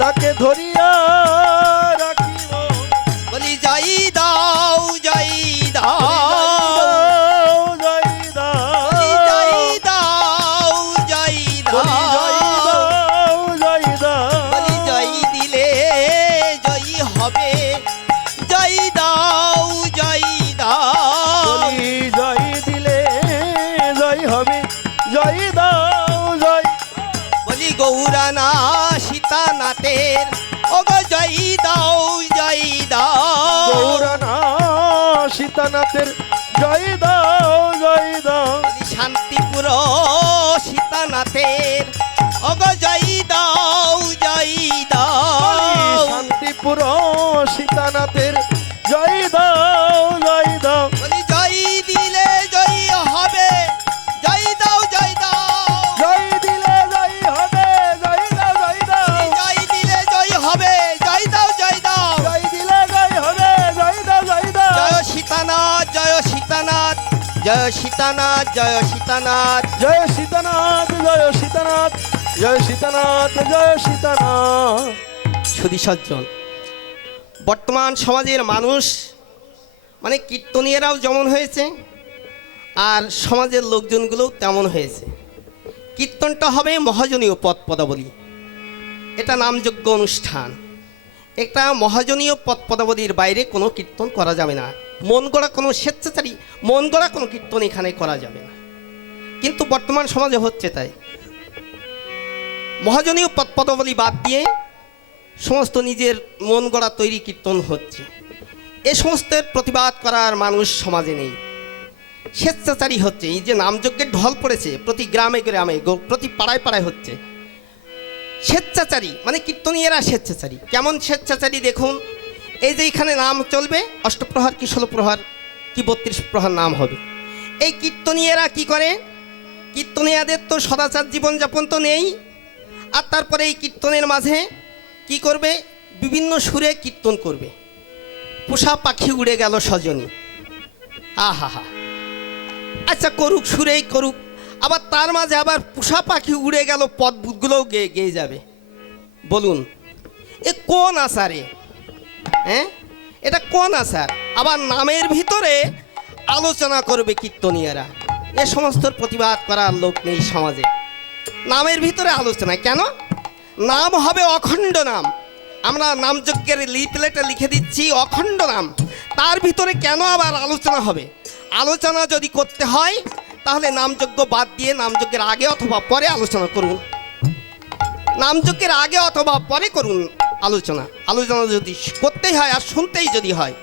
তাকে ধরিয়া রাখিব। বলি জয় দাও জয় দাও জয় দাও জয় দাও জয় দাও জয় দাও বলি জয় দিলে জয় হবে জয় দাও জয় দাও বলি জয় দিলে জয় হবে জয় দাও জয়। বলি গৌরানা সীতানাথের ওগো জয় দাও জয় দাও গৌরানা সীতানাথের জয় দাও জয় দাও। বলি শান্তিপুর সীতানাথের ওগো জয় দাও জয় দাও শান্তিপুর সীতানাথের জয় দাও জয় দাও। বলি জয় দিলে জয় হবে জয় দাও জয় দাও জয় দিলে জয় হবে জয় দাও জয় দাও। জয় দিলে জয় হবে জয় দাও জয় দাও জয় দিলে জয় হবে জয় দাও জয় দাও। জয় সীতানাথ জয় সীতানাথ জয় সীতানাথ জয় সীতানাথ জয় সীতানাথ জয় সীতানাথ জয় সীতানাথ জয় সীতানাথ। সুধী সজ্জন, বর্তমান সমাজের মানুষ মানে কীর্তনীয়রাও যেমন হয়েছে আর সমাজের লোকজনগুলোও তেমন হয়েছে। কীর্তনটা হবে মহাজনীয় পদ পদাবলী, এটা নামযোগ্য অনুষ্ঠান। একটা মহাজনীয় পদ পদাবলীর বাইরে কোনো কীর্তন করা যাবে না। মন গড়া কোনো স্বেচ্ছাচারী মন গড়া কোনো কীর্তন এখানে করা যাবে না। কিন্তু বর্তমান সমাজে হচ্ছে তাই, মহাজনীয় পদ পদাবলী বাদ দিয়ে সমস্ত নিজের মন গড়া তৈরি কীর্তন হচ্ছে। এ সমস্তের প্রতিবাদ করার মানুষ সমাজে নেই, স্বেচ্ছাচারী হচ্ছে। এই যে নামযজ্ঞের ঢল পড়েছে প্রতি গ্রামে গ্রামে প্রতি পাড়ায় পাড়ায় হচ্ছে, স্বেচ্ছাচারী মানে কীর্তনীয়রা স্বেচ্ছাচারী। কেমন স্বেচ্ছাচারী দেখুন, এই যে এখানে নাম চলবে অষ্টপ্রহর কি 16 প্রহর কি 32 প্রহর নাম হবে। এই কীর্তনীয়রা কি করে, কীর্তনীয়াদের তো সদাচার জীবনযাপন তো নেই। আর তারপরে এই কীর্তনের মাঝে কি করবে, বিভিন্ন সুরে কীর্তন করবে। পোষা পাখি উড়ে গেল সজনী, আহা হা, আচ্ছা করুক, সুরেই করুক। আবার তার মাঝে আবার পোষা পাখি উড়ে গেল পদগুলোও গেয়ে গেয়ে যাবে। বলুন এ কোন আচারে? হ্যাঁ, এটা কোন আচার? আবার নামের ভিতরে আলোচনা করবে কীর্তনীয়রা। এ সমস্ত প্রতিবাদ করার লোক নেই সমাজে। নামের ভিতরে আলোচনা কেন? নাম হবে অখণ্ড নাম। আমরা নামযজ্ঞের লিফলেটে লিখে দিচ্ছি অখণ্ড নাম, তার ভিতরে কেন আবার আলোচনা হবে? আলোচনা যদি করতে হয় তাহলে নামযজ্ঞ বাদ দিয়ে নামযজ্ঞের আগে অথবা পরে আলোচনা করুন। নামযজ্ঞের আগে অথবা পরে করুন আলোচনা। আলোচনা যদি করতেই হয় আর শুনতেই যদি হয়।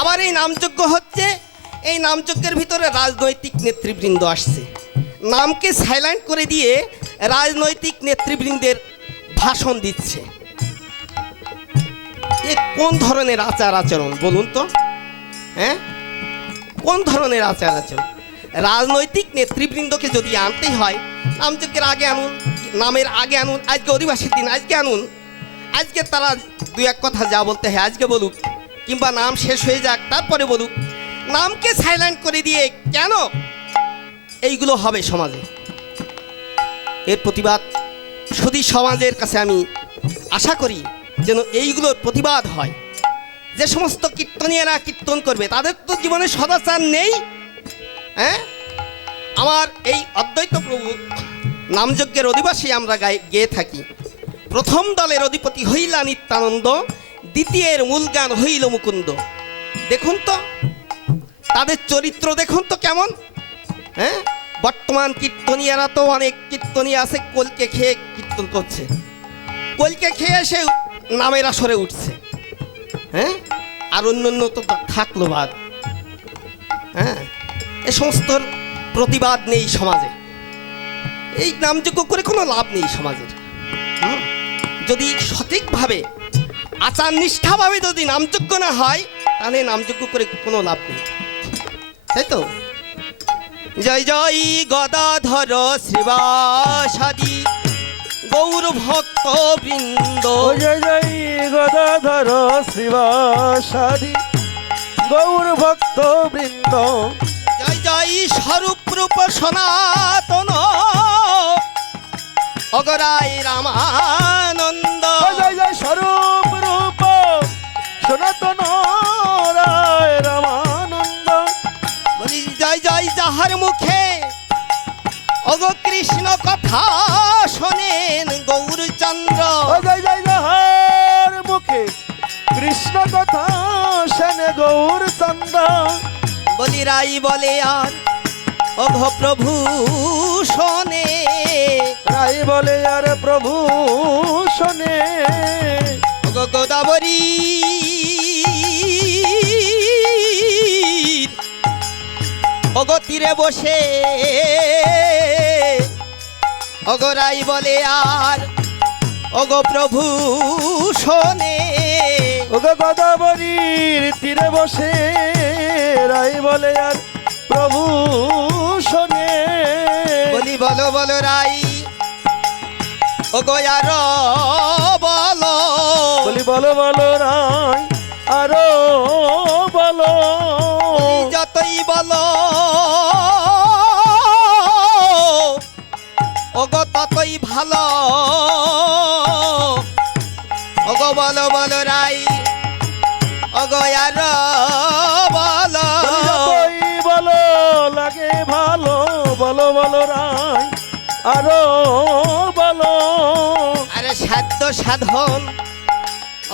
আবার এই নামযজ্ঞ হচ্ছে, এই নামযজ্ঞের ভিতরে রাজনৈতিক নেতৃবৃন্দ আসছে, নামকে সাইলেন্ট করে দিয়ে রাজনৈতিক নেতৃবৃন্দের ভাষণ দিচ্ছে। এ কোন ধরনের আচার আচরণ বলুন তো? হ্যাঁ, কোন ধরনের আচার আচরণ? রাজনৈতিক নেতৃবৃন্দকে যদি আনতেই হয় নামযজ্ঞের আগে আনুন, নামের আগে আনুন। আজকে অধিবাসীর দিন, আজকে আনুন। আজকে তারা দু এক কথা যা বলতে হয় আজকে বলুক, কিংবা নাম শেষ হয়ে যাক তারপরে বলুক। নামকে সাইলেন্ট করে দিয়ে কেন এইগুলো হবে সমাজে? এর প্রতিবাদ শুধু সমাজের কাছে আমি আশা করি যেন এইগুলোর প্রতিবাদ হয়। যে সমস্ত কীর্তনীয়রা কীর্তন করবে তাদের তো জীবনে সদাচার নেই। হ্যাঁ, আমার এই অদ্বৈত প্রভু নামযজ্ঞের অধিবাসী আমরা গেয়ে থাকি। প্রথম দলের অধিপতি হইলা নিত্যানন্দ, দ্বিতীয়ের মূল গান হইল মুকুন্দ। দেখুন তো তাদের চরিত্র দেখুন তো কেমন। হ্যাঁ, বর্তমান কীর্তনীয়রা তো অনেক কীর্তনীয় আছে কলকে খেয়ে কীর্তন করছে, কলকে খেয়ে এসে নামের আসরে উঠছে। হ্যাঁ, আর অন্য তো থাকলো বাদ। হ্যাঁ, এ সমস্ত প্রতিবাদ নেই সমাজে। এই নামযজ্ঞ করে কোনো লাভ নেই সমাজের। যদি সঠিকভাবে আচার নিষ্ঠাভাবে যদি নামযজ্ঞ না হয় তাহলে নামযজ্ঞ করে কোনো লাভ নেই, তাই তো? জয় জয় গদাধর শ্রীবাসাদি গৌর ভক্ত বৃন্দ, জয় জয় গদাধর শ্রীবাসাদি গৌর ভক্ত বৃন্দ, জয় জয় স্বরূপ রূপ সনাতন অগরায় রামানন্দ, জয় সনাতন রায় রামানন্দ। বলি জয় জয় যাহার মুখে অগ কৃষ্ণ কথা শোনেন গৌরচন্দ্র। ও জয় জয় যাহার মুখে কৃষ্ণ কথা শোনে গৌরচন্দ্র। বলি রাই বলে আর অঘ প্রভু শোনে। রাই বলে আর প্রভু শোনে। অগ গোদাবরী অগ তীরে বসে অগ রাই বলে আর অগ প্রভু শোনে। ওগো গোদাবরীর তীরে বসে রাই বলে আর প্রভু শোনে। বলি বলো বলো রাই ওগো আর বলো। বলি বলো বলো রাই আরো বলো। বলি যতই বলো ওগো ততই ভালো। ওগো বলো বলো রাই ওগো আর বলো। বলি যতই বলো লাগে ভালো। বলো বলো রাই আরো বলো। আরে সাধ্য সাধন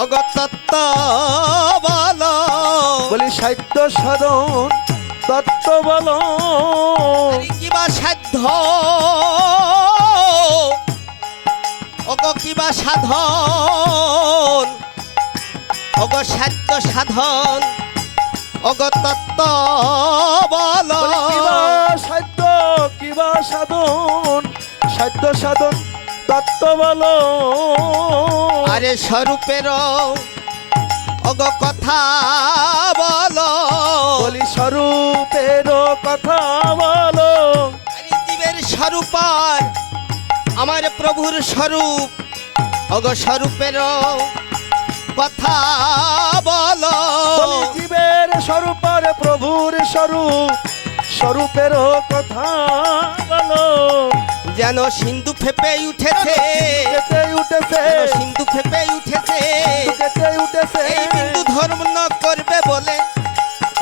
ওগো তত্ত্ব বলো। বলি সাহিত্য সাধন তত্ত্ব বলো। আরে কিবা সাধ্য ওগো কিবা সাধন ওগো সাধ্য সাধন ওগো তত্ত্ব বলো। বলি কিবা সাধ্য কিবা সাধন সাধ্য সাধন তত্ত্ব বলো। আরে স্বরূপের ওগো কথা বলো। বলি স্বরূপের কথা বলো। আরে জীবের স্বরূপ আর আমার প্রভুর স্বরূপ ওগো স্বরূপের কথা বলো। বলি জীবের স্বরূপ আর প্রভুর স্বরূপ স্বরূপের কথা বলো। যেন সিন্ধু ফেপে উঠেছে কেটে উঠেছে যেন সিন্ধু ফেপে উঠেছে কেটে উঠেছে এই বিন্দু ধর্ম করবে বলে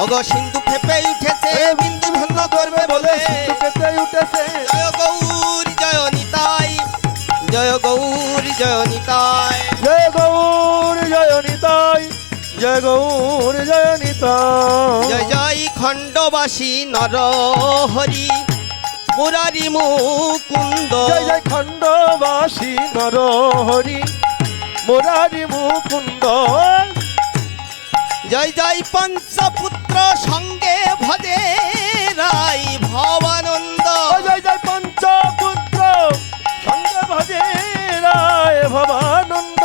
ওগো সিন্ধু ফেপে উঠেছে বিন্দু ধর্ম করবে বলে। কেটে উঠেছে জয় গৌর জয় নিতাই জয় গৌর জয় নিতাই। জয় গৌর জয় নিতাই জয় গৌর জয় নিতাই। জয় জয় খণ্ডবাসী নর হরি মুরারি মুকুন্দ। জয় জয় খণ্ডবাসী নর হরি মুরারি মুকুন্দ। জয় জয় পঞ্চপুত্র সঙ্গে ভজে রাই ভবানন্দ। জয় জয় পঞ্চপুত্র সঙ্গে ভজে রায় ভবানন্দ।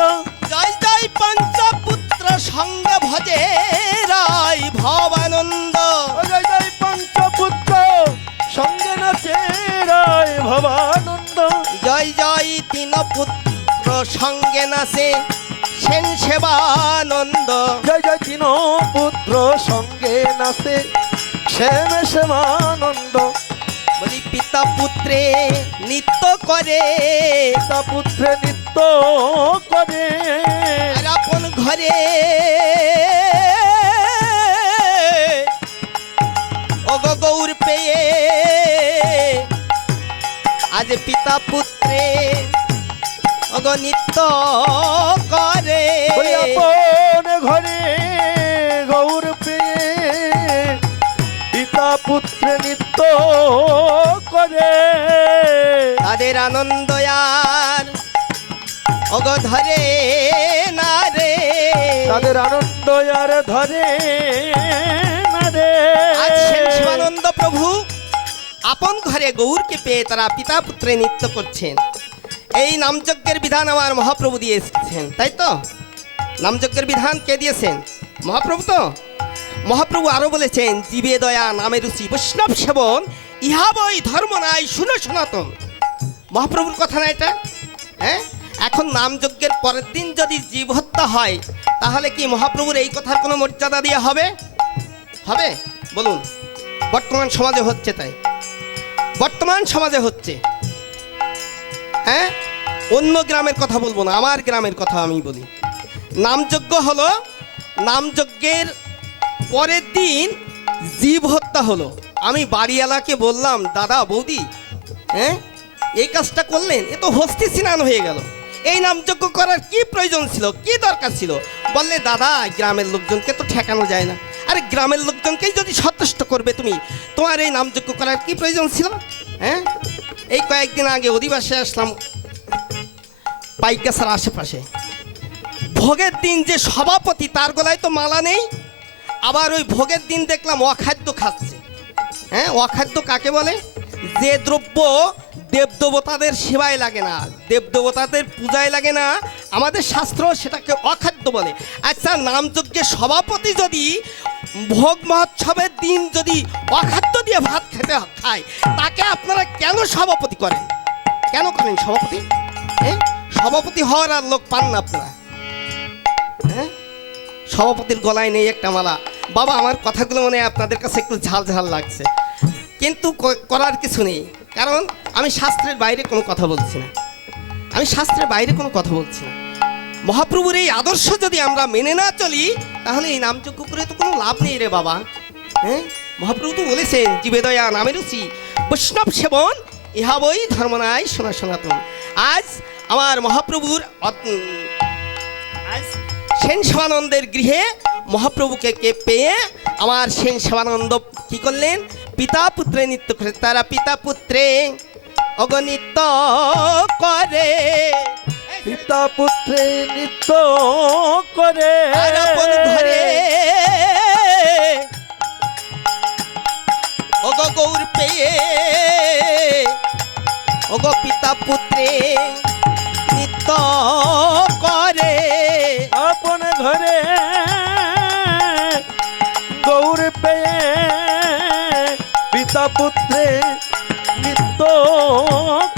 জয় জয় পঞ্চপুত্র সঙ্গে ভজে রাই ভবানন্দ। জয় জয় পঞ্চপুত্র সঙ্গে নাচে রায় ভবানন্দ। জয় জয় তিন পুত্র সঙ্গে নাচে সেন সেবানন্দ। জয় জয় তিন পুত্র সঙ্গে নাচে শ্যাম শ্যামানন্দ। বলি পিতা পুত্রে নৃত্য করে পিতা পুত্রে নৃত্য করে। আর আপন ঘরে ওগো গৌর পেয়ে আজ পিতা পুত্রে ওগো নৃত্য করে। বলি আপন ঘরে গৌর পেয়ে পিতা পুত্রে নৃত্য করে। তাদের আনন্দ আর ওগো ধরে না রে। তাদের আনন্দ আর ধরে না রে। আজ সেন শিবানন্দ প্রভু আপন ঘরে গৌরকে পেয়ে তারা পিতা পুত্রে নৃত্য করছেন। এই নামযজ্ঞের বিধান আমার মহাপ্রভু দিয়ে এসেছেন, তাই তো? নামযজ্ঞের বিধান কে দিয়েছেন? মহাপ্রভু তো। মহাপ্রভু আরো বলেছেন, জীবে দয়া নামে রুচি বৈষ্ণব সেবন ইহা বই ধর্ম নাই শুনো সনাতন। মহাপ্রভুর কথা না এটা? হ্যাঁ, এখন নামযজ্ঞের পরের দিন যদি জীব হত্যা হয় তাহলে কি মহাপ্রভুর এই কথার কোনো মর্যাদা দেওয়া হবে? হবে বলুন? বর্তমান সমাজে হচ্ছে তাই, বর্তমান সমাজে হচ্ছে। হ্যাঁ, অন্য গ্রামের কথা বলবো না, আমার গ্রামের কথা আমি বলি। নামযজ্ঞ হলো নামযজ্ঞের পরের দিন জীব হত্যা হলো। আমি বাড়িওয়ালাকে বললাম, দাদা বৌদি, হ্যাঁ এই কাজটা করলেন, এ তো হস্তি স্নান হয়ে গেল। এই নামযজ্ঞ করার কি প্রয়োজন ছিল, কি দরকার ছিল? বললে, দাদা গ্রামের লোকজনকে তো ঠেকানো যায় না। আরে গ্রামের লোকজনকেই যদি সন্তুষ্ট করবে তুমি, তোমার এই নামযজ্ঞ করার কি প্রয়োজন ছিল? হ্যাঁ, এই কয়েকদিন আগে অধিবাসে আসলাম পাইকাসার আশেপাশে। ভোগের দিন যে সভাপতি, তার গলায় তো মালা নেই। আবার ওই ভোগের দিন দেখলাম অখাদ্য খাচ্ছে। হ্যাঁ, অখাদ্য কাকে বলে? যে দ্রব্য দেবদেবতাদের সেবায় লাগে না, দেবদেবতাদের পূজায় লাগে না, আমাদের শাস্ত্র সেটাকে অখাদ্য বলে। আচ্ছা, নামযজ্ঞের সভাপতি যদি ভোগ মহোৎসবের দিন যদি অখাদ্য দিয়ে ভাত খেতে খায়, তাকে আপনারা কেন সভাপতি করেন? কেন করেন সভাপতি? হ্যাঁ, সভাপতি হওয়ার আর লোক পান না আপনারা। হ্যাঁ, সভাপতির গলায় নেই একটা মালা। বাবা, আমার কথাগুলো মনে হয় আপনাদের কাছে একটু ঝাল ঝাল লাগছে, কিন্তু করার কিছু নেই। কারণ আমি শাস্ত্রের বাইরে কোনো কথা বলছি না, আমি শাস্ত্রের বাইরে কোনো কথা বলছি না। মহাপ্রভুর এই আদর্শ যদি আমরা মেনে না চলি, তাহলে এই নামযজ্ঞ করে তো কোনো লাভ নেই রে বাবা। হ্যাঁ, মহাপ্রভু তো বলেছেন, জীবেদয়া নামে রুচি, বৈষ্ণব সেবন ইহা বই ধর্ম নাই সোনা সনাতন। আজ আমার মহাপ্রভুর আজ সেন সেবানন্দের গৃহে মহাপ্রভুকে পেয়ে আমার সেন সেবানন্দ কি করলেন? পিতা পুত্রে নৃত্য করে। তারা পিতা পুত্রে অগণিত করে, পিতা পুত্রে নৃত্য করে আর আপন ঘরে ওগ গৌর পেয়ে, ওগ পিতা পুত্রে নৃত্য করে। আপন ঘরে গৌর পেয়ে পিতা পুত্রে নৃত্য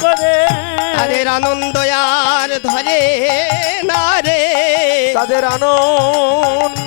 করে। তাদের আনন্দ আর ধরে না রে, তাদের আনন্দ